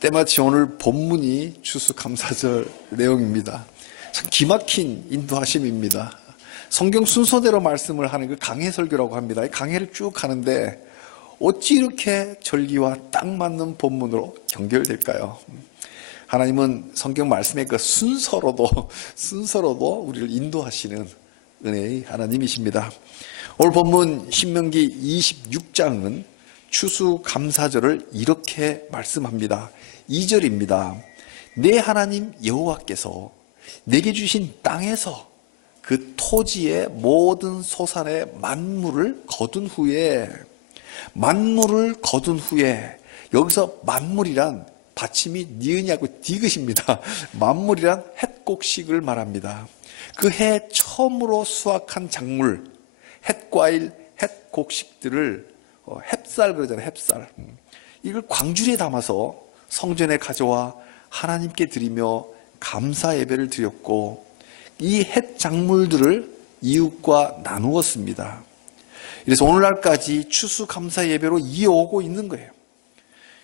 때마치 오늘 본문이 추수감사절 내용입니다. 참 기막힌 인도하심입니다. 성경 순서대로 말씀을 하는 그 강해설교라고 합니다. 이 강해를 쭉 하는데 어찌 이렇게 절기와 딱 맞는 본문으로 연결될까요? 하나님은 성경 말씀의 그 순서로도 우리를 인도하시는 은혜의 하나님이십니다. 오늘 본문 신명기 26장은 추수감사절을 이렇게 말씀합니다. 2절입니다. 내 하나님 여호와께서 내게 주신 땅에서 그 토지의 모든 소산의 만물을 거둔 후에 여기서 만물이란 받침이 니은이하고 디귿입니다. 만물이란 햇곡식을 말합니다. 그 해 처음으로 수확한 작물, 햇과일, 햇곡식들을 햅쌀 그러잖아요. 햅쌀. 이걸 광주리에 담아서 성전에 가져와 하나님께 드리며 감사 예배를 드렸고 이 햇 작물들을 이웃과 나누었습니다. 그래서 오늘날까지 추수감사 예배로 이어오고 있는 거예요.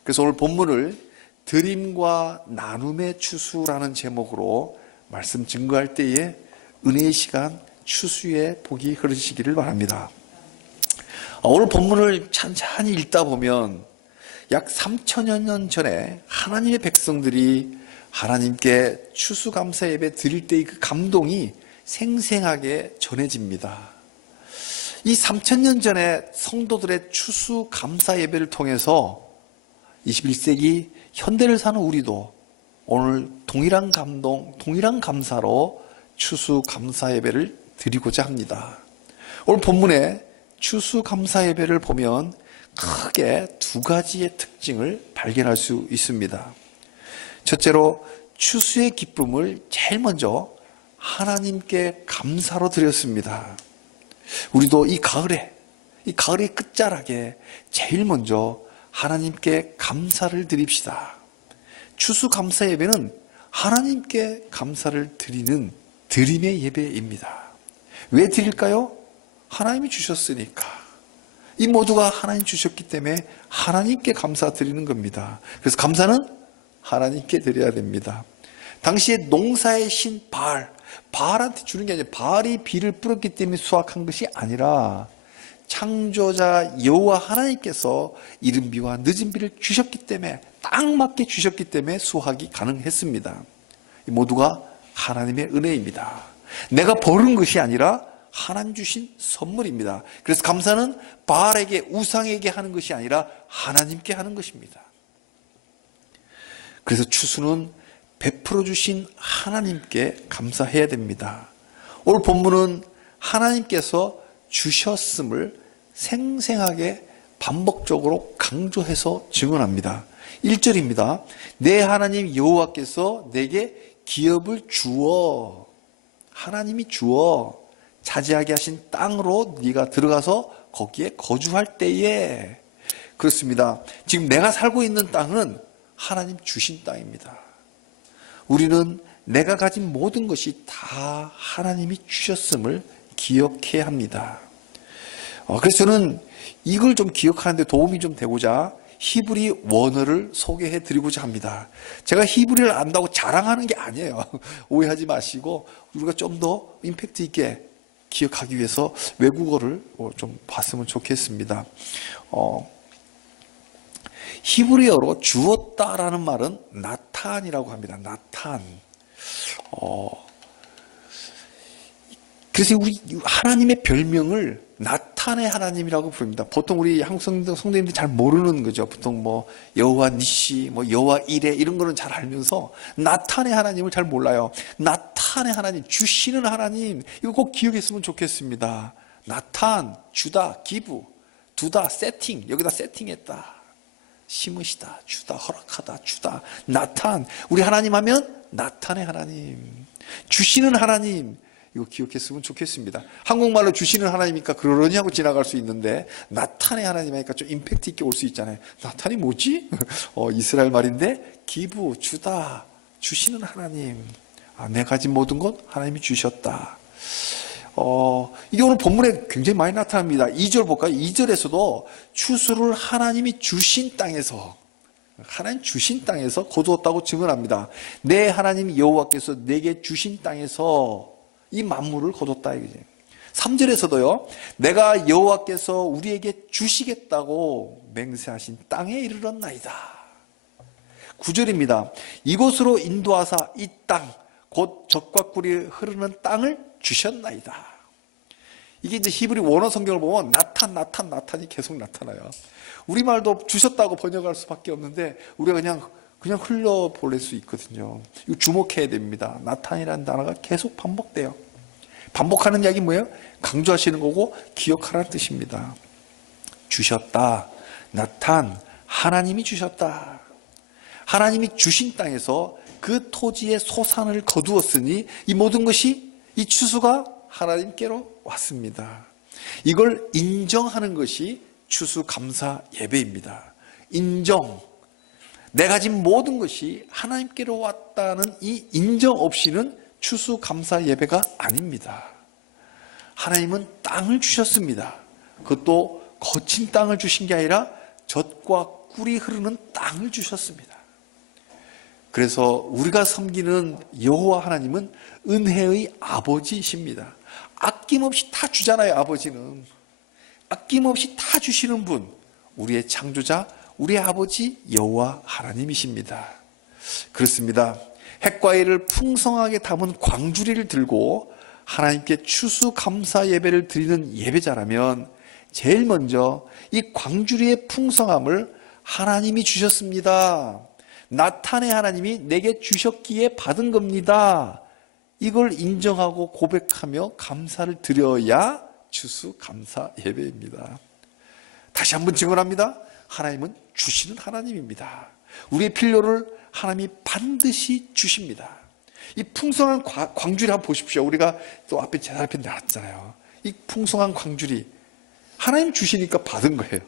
그래서 오늘 본문을 드림과 나눔의 추수라는 제목으로 말씀 증거할 때에 은혜의 시간 추수의 복이 흐르시기를 바랍니다. 오늘 본문을 찬찬히 읽다 보면 약 3천여 년 전에 하나님의 백성들이 하나님께 추수감사 예배 드릴 때의 그 감동이 생생하게 전해집니다. 이 3천년 전에 성도들의 추수감사 예배를 통해서 21세기 현대를 사는 우리도 오늘 동일한 감동, 동일한 감사로 추수감사 예배를 드리고자 합니다. 오늘 본문에 추수감사 예배를 보면 크게 두 가지의 특징을 발견할 수 있습니다. 첫째로 추수의 기쁨을 제일 먼저 하나님께 감사로 드렸습니다. 우리도 이 가을의 끝자락에 제일 먼저 하나님께 감사를 드립시다. 추수감사 예배는 하나님께 감사를 드리는 드림의 예배입니다. 왜 드릴까요? 하나님이 주셨으니까. 이 모두가 하나님 주셨기 때문에 하나님께 감사드리는 겁니다. 그래서 감사는 하나님께 드려야 됩니다. 당시에 농사의 신 바알한테 주는 게 아니라 바알이 비를 뿌렸기 때문에 수확한 것이 아니라 창조자 여호와 하나님께서 이른 비와 늦은 비를 주셨기 때문에 딱 맞게 주셨기 때문에 수확이 가능했습니다. 이 모두가 하나님의 은혜입니다. 내가 버는 것이 아니라 하나님 주신 선물입니다. 그래서 감사는 바알에게 우상에게 하는 것이 아니라 하나님께 하는 것입니다. 그래서 추수는 베풀어 주신 하나님께 감사해야 됩니다. 오늘 본문은 하나님께서 주셨음을 생생하게 반복적으로 강조해서 증언합니다. 1절입니다. 내 하나님 여호와께서 내게 기업을 주어, 하나님이 주어 차지하게 하신 땅으로 네가 들어가서 거기에 거주할 때에, 그렇습니다. 지금 내가 살고 있는 땅은 하나님 주신 땅입니다. 우리는 내가 가진 모든 것이 다 하나님이 주셨음을 기억해야 합니다. 그래서 저는 이걸 좀 기억하는데 도움이 좀 되고자 히브리 원어를 소개해 드리고자 합니다. 제가 히브리를 안다고 자랑하는 게 아니에요. 오해하지 마시고 우리가 좀 더 임팩트 있게 기억하기 위해서 외국어를 좀 봤으면 좋겠습니다. 히브리어로 주었다라는 말은 나탄이라고 합니다. 나탄. 그래서 우리 하나님의 별명을 나탄의 하나님이라고 부릅니다. 보통 우리 한국 성도님들이 잘 모르는 거죠. 보통 뭐 여호와 니시, 뭐 여호와 이레 이런 거는 잘 알면서 나탄의 하나님을 잘 몰라요. 나탄의 하나님, 주시는 하나님, 이거 꼭 기억했으면 좋겠습니다. 나탄, 주다, 기부, 두다, 세팅, 여기다 세팅했다. 심으시다, 주다, 허락하다, 주다. 나탄, 우리 하나님 하면 나탄의 하나님, 주시는 하나님, 이거 기억했으면 좋겠습니다. 한국말로 주시는 하나님이니까 그러려니 하고 지나갈 수 있는데 나탄의 하나님 하니까 좀 임팩트 있게 올 수 있잖아요. 나탄이 뭐지? 이스라엘 말인데 기부, 주다, 주시는 하나님. 내 가진 모든 것 하나님이 주셨다. 이게 오늘 본문에 굉장히 많이 나타납니다. 2절 볼까요? 2절에서도 추수를 하나님이 주신 땅에서, 하나님 주신 땅에서 거두었다고 증언합니다. 내 하나님 여호와께서 내게 주신 땅에서 이 만물을 거뒀다 이거지. 3절에서도요. 내가 여호와께서 우리에게 주시겠다고 맹세하신 땅에 이르렀나이다. 9절입니다. 이곳으로 인도하사 이 땅 곧 젖과 꿀이 흐르는 땅을 주셨나이다. 이게 이제 히브리 원어 성경을 보면 나탄이 계속 나타나요. 우리말도 주셨다고 번역할 수밖에 없는데 우리가 그냥 흘려 보낼 수 있거든요. 이거 주목해야 됩니다. 나탄이라는 단어가 계속 반복돼요. 반복하는 이야기 뭐예요? 강조하시는 거고 기억하라는 뜻입니다. 주셨다. 나탄, 하나님이 주셨다. 하나님이 주신 땅에서 그 토지의 소산을 거두었으니 이 모든 것이 이 추수가 하나님께로 왔습니다. 이걸 인정하는 것이 추수감사 예배입니다. 인정. 내가 가진 모든 것이 하나님께로 왔다는 이 인정 없이는 추수감사 예배가 아닙니다. 하나님은 땅을 주셨습니다. 그것도 거친 땅을 주신 게 아니라 젖과 꿀이 흐르는 땅을 주셨습니다. 그래서 우리가 섬기는 여호와 하나님은 은혜의 아버지이십니다. 아낌없이 다 주잖아요. 아버지는 아낌없이 다 주시는 분, 우리의 창조자, 우리의 아버지 여호와 하나님이십니다. 그렇습니다. 핵과일을 풍성하게 담은 광주리를 들고 하나님께 추수감사 예배를 드리는 예배자라면 제일 먼저 이 광주리의 풍성함을 하나님이 주셨습니다. 나탄의 하나님이 내게 주셨기에 받은 겁니다. 이걸 인정하고 고백하며 감사를 드려야 추수감사 예배입니다. 다시 한번 증언합니다. 하나님은 주시는 하나님입니다. 우리의 필요를 하나님이 반드시 주십니다. 이 풍성한 광주리 한번 보십시오. 우리가 또 앞에 제사 앞에 나왔잖아요. 이 풍성한 광주리 하나님 주시니까 받은 거예요.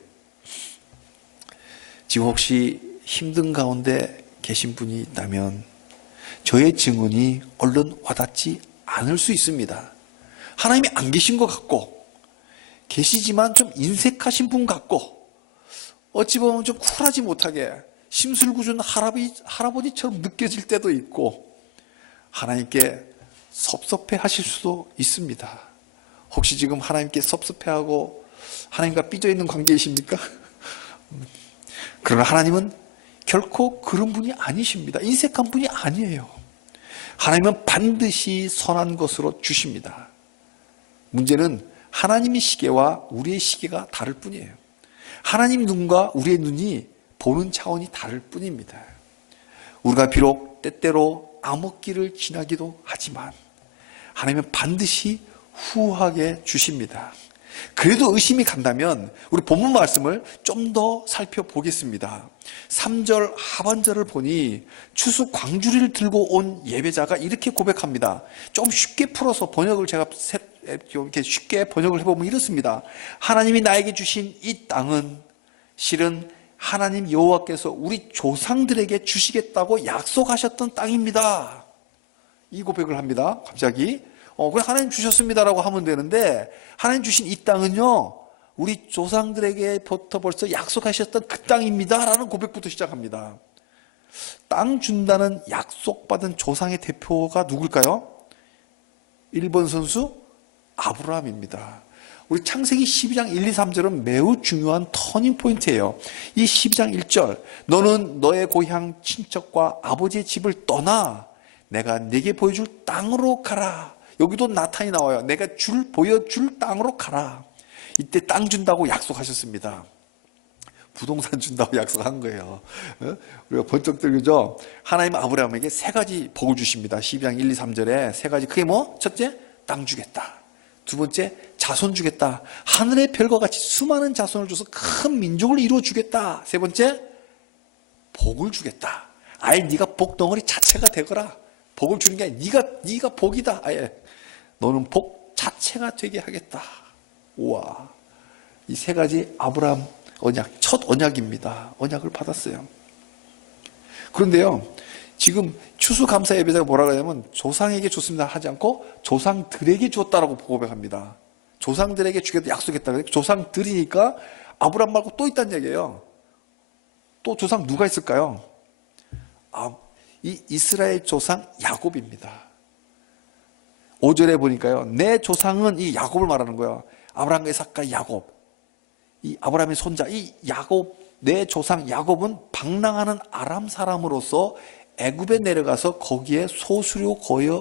지금 혹시 힘든 가운데 계신 분이 있다면 저의 증언이 얼른 와닿지 않을 수 있습니다. 하나님이 안 계신 것 같고 계시지만 좀 인색하신 분 같고 어찌 보면 좀 쿨하지 못하게 심술궂은 할아버지처럼 느껴질 때도 있고 하나님께 섭섭해 하실 수도 있습니다. 혹시 지금 하나님께 섭섭해하고 하나님과 삐져 있는 관계이십니까? 그러나 하나님은 결코 그런 분이 아니십니다. 인색한 분이 아니에요. 하나님은 반드시 선한 것으로 주십니다. 문제는 하나님의 시계와 우리의 시계가 다를 뿐이에요. 하나님 눈과 우리의 눈이 보는 차원이 다를 뿐입니다. 우리가 비록 때때로 암흑길을 지나기도 하지만 하나님은 반드시 후하게 주십니다. 그래도 의심이 간다면 우리 본문 말씀을 좀 더 살펴보겠습니다. 3절 하반절을 보니 추수 광주리를 들고 온 예배자가 이렇게 고백합니다. 좀 쉽게 풀어서 번역을 제가 이렇게 쉽게 번역을 해보면 이렇습니다. 하나님이 나에게 주신 이 땅은 실은 하나님 여호와께서 우리 조상들에게 주시겠다고 약속하셨던 땅입니다. 이 고백을 합니다. 갑자기 그냥 하나님 주셨습니다라고 하면 되는데 하나님 주신 이 땅은요 우리 조상들에게부터 벌써 약속하셨던 그 땅입니다 라는 고백부터 시작합니다. 땅 준다는 약속받은 조상의 대표가 누굴까요? 1번 선수 아브라함입니다. 우리 창세기 12장 1, 2, 3절은 매우 중요한 터닝 포인트예요. 이 12장 1절 너는 너의 고향 친척과 아버지의 집을 떠나 내가 네게 보여줄 땅으로 가라. 여기도 나탄이 나와요. 내가 보여줄 땅으로 가라. 이때 땅 준다고 약속하셨습니다. 부동산 준다고 약속한 거예요. 우리가 번쩍 들죠. 하나님 아브라함에게 세 가지 복을 주십니다. 12장 1, 2, 3절에 세 가지. 그게 뭐? 첫째, 땅 주겠다. 두 번째, 자손 주겠다. 하늘의 별과 같이 수많은 자손을 줘서 큰 민족을 이루어 주겠다. 세 번째, 복을 주겠다. 아예 네가 복덩어리 자체가 되거라. 복을 주는 게 아니라 네가 복이다. 아예 너는 복 자체가 되게 하겠다. 우와, 이 세 가지 아브라함 언약, 첫 언약입니다. 언약을 받았어요. 그런데요, 지금 추수감사 예배자가 뭐라고 하냐면 조상에게 줬습니다 하지 않고 조상들에게 줬다라고 고백합니다. 조상들에게 주겠다 약속했다. 조상들이니까 아브라함 말고 또 있다는 얘기예요. 또 조상 누가 있을까요? 이 이스라엘 조상 야곱입니다. 5절에 보니까요, 내 조상은 이 야곱을 말하는 거예요. 아브라함과 이삭과 야곱, 이 아브라함의 손자, 이 야곱, 내 조상 야곱은 방랑하는 아람 사람으로서 애굽에 내려가서 거기에 소수로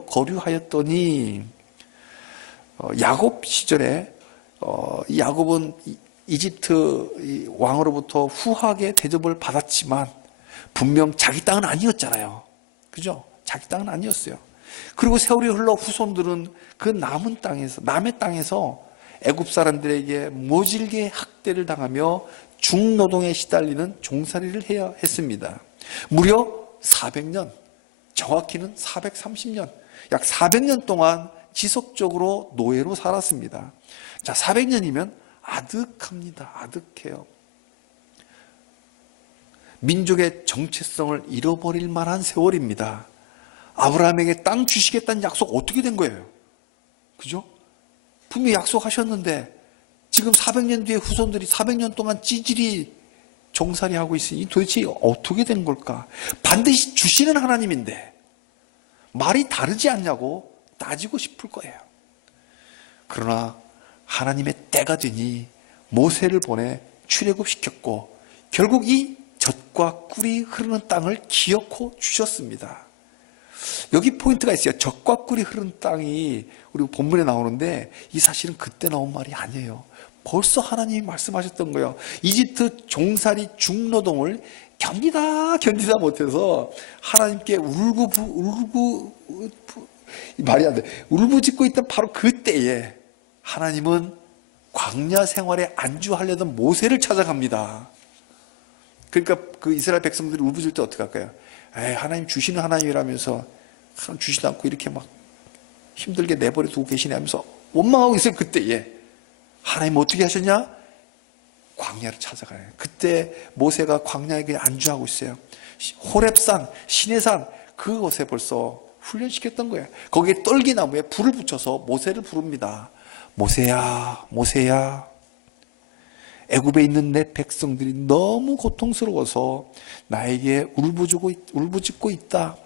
거류하였더니, 야곱 시절에 이 야곱은 이집트 왕으로부터 후하게 대접을 받았지만 분명 자기 땅은 아니었잖아요. 그죠? 자기 땅은 아니었어요. 그리고 세월이 흘러 후손들은 그 남은 땅에서, 남의 땅에서 애굽 사람들에게 모질게 학대를 당하며 중노동에 시달리는 종살이를 해야 했습니다. 무려 400년, 정확히는 430년, 약 400년 동안 지속적으로 노예로 살았습니다. 자, 400년이면 아득합니다. 아득해요. 민족의 정체성을 잃어버릴 만한 세월입니다. 아브라함에게 땅 주시겠다는 약속 어떻게 된 거예요? 그죠? 분명히 약속하셨는데 지금 400년 뒤에 후손들이 400년 동안 찌질이 종살이하고 있으니 도대체 어떻게 된 걸까? 반드시 주시는 하나님인데 말이 다르지 않냐고 따지고 싶을 거예요. 그러나 하나님의 때가 되니 모세를 보내 출애굽시켰고 결국 이 젖과 꿀이 흐르는 땅을 기어코 주셨습니다. 여기 포인트가 있어요. 젖과 꿀이 흐르는 땅이 우리 본문에 나오는데 이 사실은 그때 나온 말이 아니에요. 벌써 하나님이 말씀하셨던 거예요. 이집트 종살이 중노동을 견디다 못해서 하나님께 말이 안 돼. 울부짖고 있던 바로 그때에 하나님은 광야 생활에 안주하려던 모세를 찾아갑니다. 그러니까 그 이스라엘 백성들이 울부짖을 때 어떻게 할까요? 하나님 주시는 하나님이라면서 하나님 주시지 않고 이렇게 막 힘들게 내버려 두고 계시네 하면서 원망하고 있어요. 그때에 하나님 어떻게 하셨냐? 광야를 찾아가요. 그때 모세가 광야에 그냥 안주하고 있어요. 호렙산, 시내산 그곳에 벌써 훈련시켰던 거예요. 거기에 떨기나무에 불을 붙여서 모세를 부릅니다. 모세야, 모세야. 애굽에 있는 내 백성들이 너무 고통스러워서 나에게 울부짖고 있다.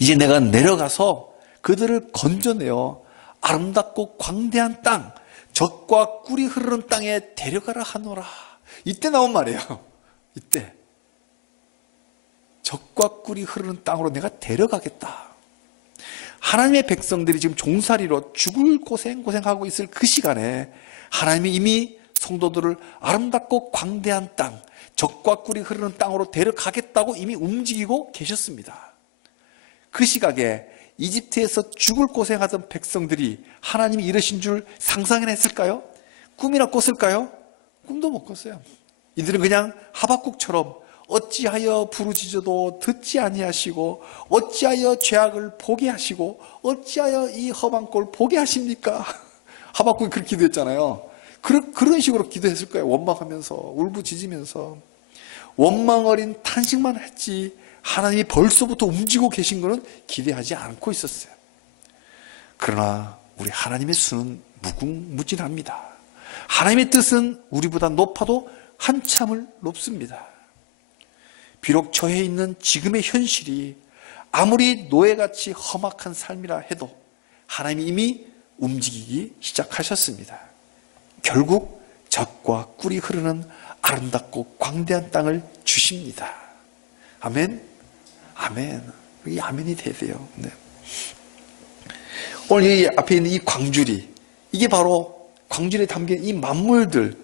이제 내가 내려가서 그들을 건져내어 아름답고 광대한 땅, 젖과 꿀이 흐르는 땅에 데려가라 하노라. 이때 나온 말이에요. 이때 젖과 꿀이 흐르는 땅으로 내가 데려가겠다. 하나님의 백성들이 지금 종살이로 죽을 고생하고 있을 그 시간에 하나님이 이미 성도들을 아름답고 광대한 땅, 젖과 꿀이 흐르는 땅으로 데려가겠다고 이미 움직이고 계셨습니다. 그 시각에 이집트에서 죽을 고생하던 백성들이 하나님이 이러신 줄 상상이나 했을까요? 꿈이나 꿨을까요? 꿈도 못 꿨어요. 이들은 그냥 하박국처럼 어찌하여 부르짖어도 듣지 아니하시고 어찌하여 죄악을 보게 하시고 어찌하여 이 험한 꼴 보게 하십니까? 하박국이 그렇게 기도했잖아요. 그런 식으로 기도했을 거예요. 원망하면서 울부짖으면서 원망 어린 탄식만 했지 하나님이 벌써부터 움직이고 계신 것은 기대하지 않고 있었어요. 그러나 우리 하나님의 수는 무궁무진합니다. 하나님의 뜻은 우리보다 높아도 한참을 높습니다. 비록 처해 있는 지금의 현실이 아무리 노예같이 험악한 삶이라 해도 하나님이 이미 움직이기 시작하셨습니다. 결국 젖과 꿀이 흐르는 아름답고 광대한 땅을 주십니다. 아멘? 아멘. 이 아멘이 돼야 돼요. 네. 오늘 이 앞에 있는 이 광주리, 이게 바로 광주리에 담긴 이 만물들,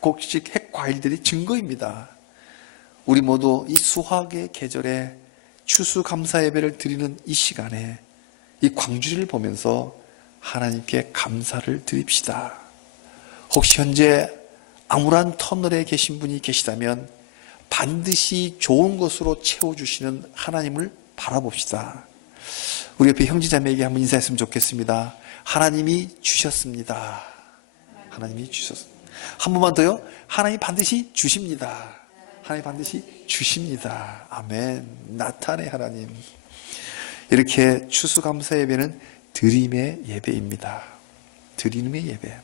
곡식, 핵과일들이 증거입니다. 우리 모두 이 수확의 계절에 추수감사 예배를 드리는 이 시간에 이 광주리를 보면서 하나님께 감사를 드립시다. 혹시 현재 암울한 터널에 계신 분이 계시다면 반드시 좋은 것으로 채워주시는 하나님을 바라봅시다. 우리 옆에 형제자매에게 한번 인사했으면 좋겠습니다. 하나님이 주셨습니다. 하나님이 주셨습니다. 한 번만 더요. 하나님이 반드시 주십니다. 하나님 반드시 주십니다. 아멘. 나타내 하나님. 이렇게 추수감사 예배는 드림의 예배입니다. 드림의 예배.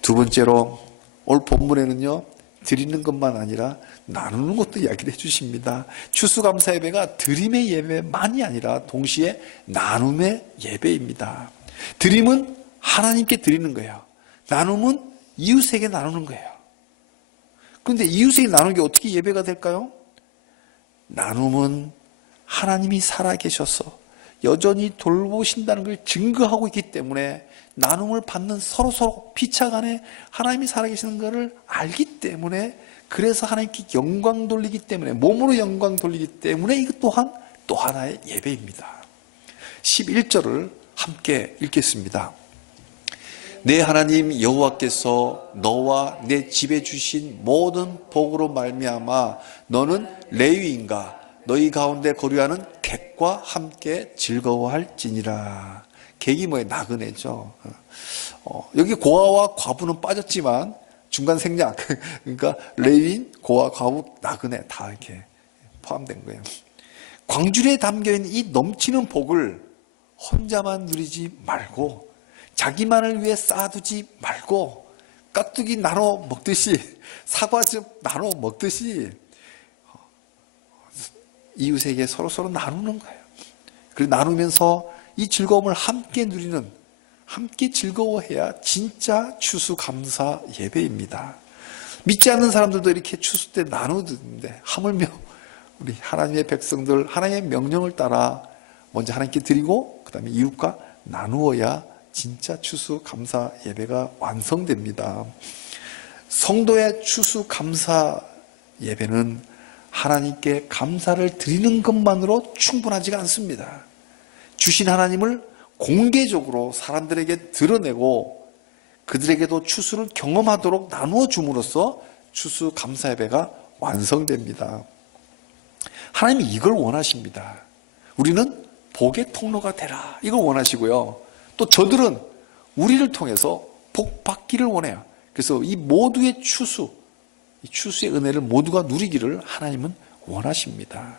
두 번째로 오늘 본문에는요, 드리는 것만 아니라 나누는 것도 이야기를 해주십니다. 추수감사 예배가 드림의 예배만이 아니라 동시에 나눔의 예배입니다. 드림은 하나님께 드리는 거예요. 나눔은 이웃에게 나누는 거예요. 그런데 이웃에게 나누는 게 어떻게 예배가 될까요? 나눔은 하나님이 살아계셔서 여전히 돌보신다는 걸 증거하고 있기 때문에 나눔을 받는 서로 피차 간에 하나님이 살아계시는 것을 알기 때문에, 그래서 하나님께 영광 돌리기 때문에, 몸으로 영광 돌리기 때문에 이것 또한 또 하나의 예배입니다. 11절을 함께 읽겠습니다. 내 하나님 여호와께서 너와 내 집에 주신 모든 복으로 말미암아 너는 레위인과 너희 가운데 거류하는 객과 함께 즐거워할지니라. 객이 뭐예요? 나그네죠. 여기 고아와 과부는 빠졌지만 중간 생략, 그러니까 레위인, 고아, 과부, 나그네 다 이렇게 포함된 거예요. 광주리에 담겨있는 이 넘치는 복을 혼자만 누리지 말고 자기만을 위해 쌓아두지 말고 깍두기 나눠 먹듯이, 사과즙 나눠 먹듯이 이웃에게 서로 나누는 거예요. 그리고 나누면서 이 즐거움을 함께 누리는, 함께 즐거워해야 진짜 추수감사 예배입니다. 믿지 않는 사람들도 이렇게 추수 때 나누는데 하물며 우리 하나님의 백성들, 하나님의 명령을 따라 먼저 하나님께 드리고 그 다음에 이웃과 나누어야 진짜 추수감사 예배가 완성됩니다. 성도의 추수감사 예배는 하나님께 감사를 드리는 것만으로 충분하지가 않습니다. 주신 하나님을 공개적으로 사람들에게 드러내고 그들에게도 추수를 경험하도록 나누어 줌으로써 추수감사 예배가 완성됩니다. 하나님이 이걸 원하십니다. 우리는 복의 통로가 되라, 이걸 원하시고요. 또 저들은 우리를 통해서 복 받기를 원해요. 그래서 이 모두의 추수, 이 추수의 은혜를 모두가 누리기를 하나님은 원하십니다.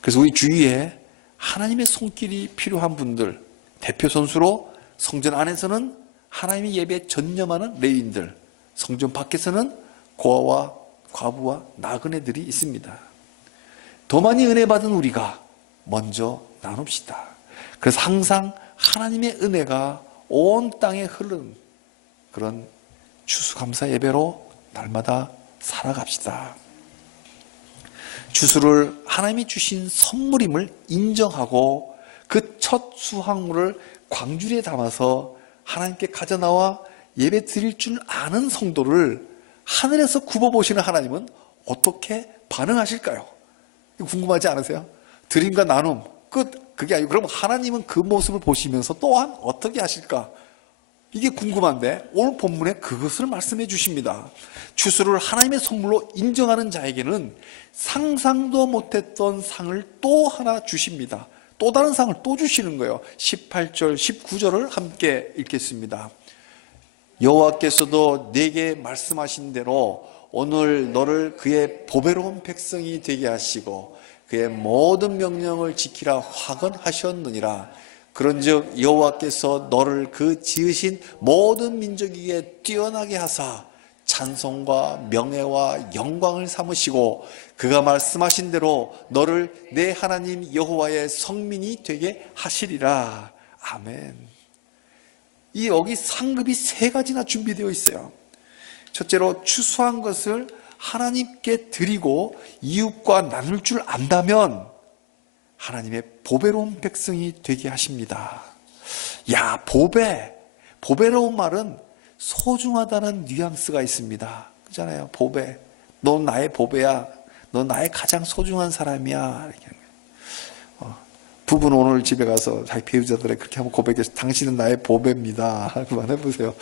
그래서 우리 주위에 하나님의 손길이 필요한 분들, 대표 선수로 성전 안에서는 하나님의 예배에 전념하는 레위인들, 성전 밖에서는 고아와 과부와 나그네들이 있습니다. 더 많이 은혜 받은 우리가 먼저 나눕시다. 그래서 항상 하나님의 은혜가 온 땅에 흐르는 그런 추수감사 예배로 날마다 살아갑시다. 추수를 하나님이 주신 선물임을 인정하고 그 첫 수확물을 광주리에 담아서 하나님께 가져나와 예배 드릴 줄 아는 성도를 하늘에서 굽어보시는 하나님은 어떻게 반응하실까요? 이거 궁금하지 않으세요? 드림과 나눔 끝, 그게 아니고 그럼 하나님은 그 모습을 보시면서 또한 어떻게 하실까? 이게 궁금한데 오늘 본문에 그것을 말씀해 주십니다. 추수를 하나님의 선물로 인정하는 자에게는 상상도 못했던 상을 또 하나 주십니다. 또 다른 상을 또 주시는 거예요. 18절, 19절을 함께 읽겠습니다. 여호와께서도 내게 말씀하신 대로 오늘 너를 그의 보배로운 백성이 되게 하시고 그의 모든 명령을 지키라 확언하셨느니라. 그런즉 여호와께서 너를 그 지으신 모든 민족에게 뛰어나게 하사 찬송과 명예와 영광을 삼으시고 그가 말씀하신 대로 너를 내 하나님 여호와의 성민이 되게 하시리라. 아멘. 이 여기 상급이 세 가지나 준비되어 있어요. 첫째로 추수한 것을 하나님께 드리고 이웃과 나눌 줄 안다면 하나님의 보배로운 백성이 되게 하십니다. 야, 보배로운 말은 소중하다는 뉘앙스가 있습니다. 그렇잖아요. 보배. 너 나의 보배야. 너 나의 가장 소중한 사람이야. 이렇게. 부부는 오늘 집에 가서 자기 배우자들에게 그렇게 한번 고백해서 당신은 나의 보배입니다. 그만 해보세요.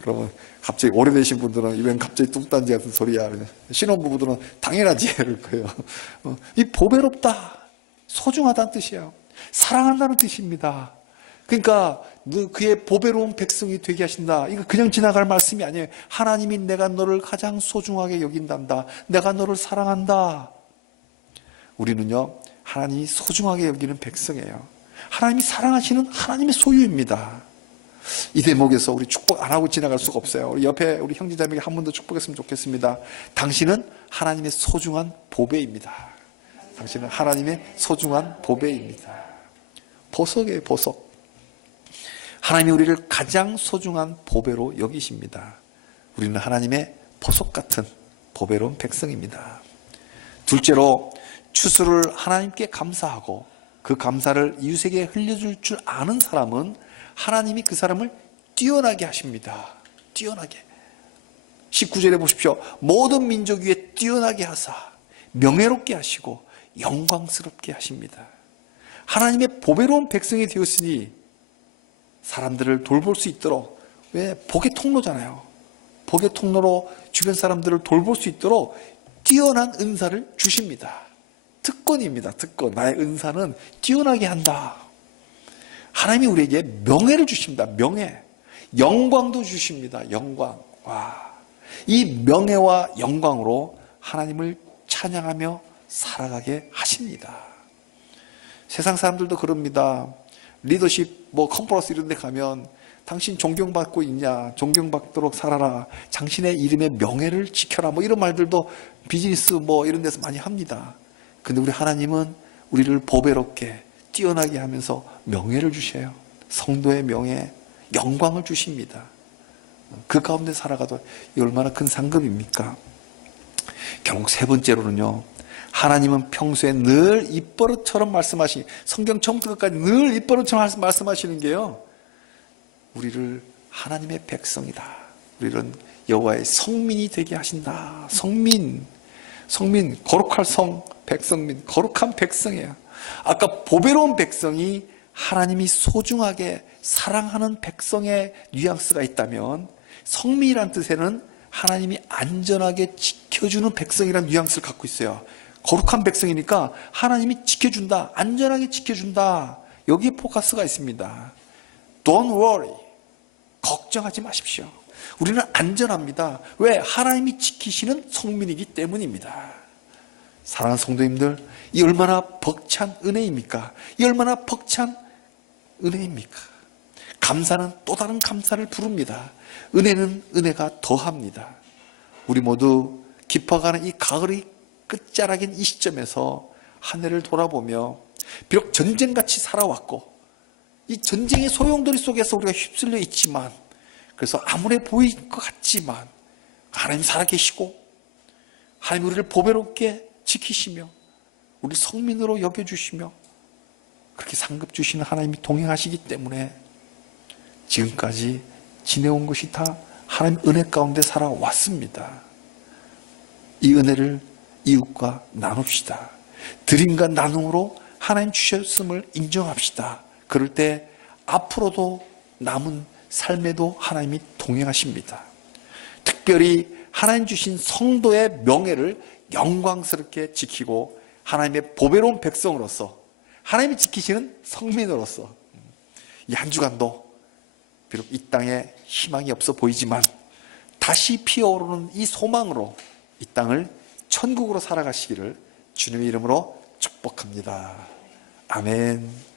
그러면 갑자기 오래되신 분들은 이번엔 갑자기 뚱딴지 같은 소리야. 신혼부부들은 당연하지. 이럴 거예요. 이 보배롭다. 소중하다는 뜻이에요. 사랑한다는 뜻입니다. 그러니까 그의 보배로운 백성이 되게 하신다. 이거 그냥 지나갈 말씀이 아니에요. 하나님이 내가 너를 가장 소중하게 여긴단다. 내가 너를 사랑한다. 우리는요, 하나님이 소중하게 여기는 백성이에요. 하나님이 사랑하시는 하나님의 소유입니다. 이 대목에서 우리 축복 안 하고 지나갈 수가 없어요. 우리 옆에 우리 형제자매에게 한 번 더 축복했으면 좋겠습니다. 당신은 하나님의 소중한 보배입니다. 당신은 하나님의 소중한 보배입니다. 보석이에요, 보석. 하나님이 우리를 가장 소중한 보배로 여기십니다. 우리는 하나님의 보석 같은 보배로운 백성입니다. 둘째로, 추수를 하나님께 감사하고 그 감사를 이웃에게 흘려줄 줄 아는 사람은 하나님이 그 사람을 뛰어나게 하십니다. 뛰어나게. 19절에 보십시오. 모든 민족 위에 뛰어나게 하사 명예롭게 하시고 영광스럽게 하십니다. 하나님의 보배로운 백성이 되었으니 사람들을 돌볼 수 있도록, 왜? 복의 통로잖아요. 복의 통로로 주변 사람들을 돌볼 수 있도록 뛰어난 은사를 주십니다. 특권입니다. 특권. 나의 은사는 뛰어나게 한다. 하나님이 우리에게 명예를 주십니다. 명예. 영광도 주십니다. 영광. 와. 이 명예와 영광으로 하나님을 찬양하며 살아가게 하십니다. 세상 사람들도 그럽니다. 리더십, 컨퍼런스 이런 데 가면 당신 존경받고 있냐? 존경받도록 살아라. 당신의 이름의 명예를 지켜라. 이런 말들도 비즈니스 이런 데서 많이 합니다. 근데 우리 하나님은 우리를 보배롭게 뛰어나게 하면서 명예를 주셔요. 성도의 명예, 영광을 주십니다. 그 가운데 살아가도 얼마나 큰 상급입니까? 결국 세 번째로는요, 하나님은 평소에 늘 입버릇처럼 말씀하시, 성경 처음부터 끝까지 늘 입버릇처럼 말씀하시는 게요, 우리를 하나님의 백성이다. 우리는 여호와의 성민이 되게 하신다. 성민, 거룩할 성, 백성민, 거룩한 백성이에요. 아까 보배로운 백성이 하나님이 소중하게 사랑하는 백성의 뉘앙스가 있다면, 성민이란 뜻에는 하나님이 안전하게 지켜주는 백성이라는 뉘앙스를 갖고 있어요. 거룩한 백성이니까 하나님이 지켜준다, 안전하게 지켜준다. 여기에 포커스가 있습니다. Don't worry. 걱정하지 마십시오. 우리는 안전합니다. 왜? 하나님이 지키시는 성민이기 때문입니다. 사랑하는 성도님들, 이 얼마나 벅찬 은혜입니까? 이 얼마나 벅찬 은혜입니까? 감사는 또 다른 감사를 부릅니다. 은혜는 은혜가 더합니다. 우리 모두 깊어가는 이 가을의 끝자락인 이 시점에서 한 해를 돌아보며, 비록 전쟁같이 살아왔고 이 전쟁의 소용돌이 속에서 우리가 휩쓸려 있지만, 그래서 암울해 보일 것 같지만 하나님 살아계시고 하나님 우리를 보배롭게 지키시며 우리 성민으로 여겨주시며 그렇게 상급 주시는 하나님이 동행하시기 때문에 지금까지 지내온 것이 다 하나님 은혜 가운데 살아왔습니다. 이 은혜를 이웃과 나눕시다. 드림과 나눔으로 하나님 주셨음을 인정합시다. 그럴 때 앞으로도 남은 삶에도 하나님이 동행하십니다. 특별히 하나님 주신 성도의 명예를 영광스럽게 지키고 하나님의 보배로운 백성으로서, 하나님이 지키시는 성민으로서 이 한 주간도 비록 이 땅에 희망이 없어 보이지만 다시 피어오르는 이 소망으로 이 땅을 천국으로 살아가시기를 주님의 이름으로 축복합니다. 아멘.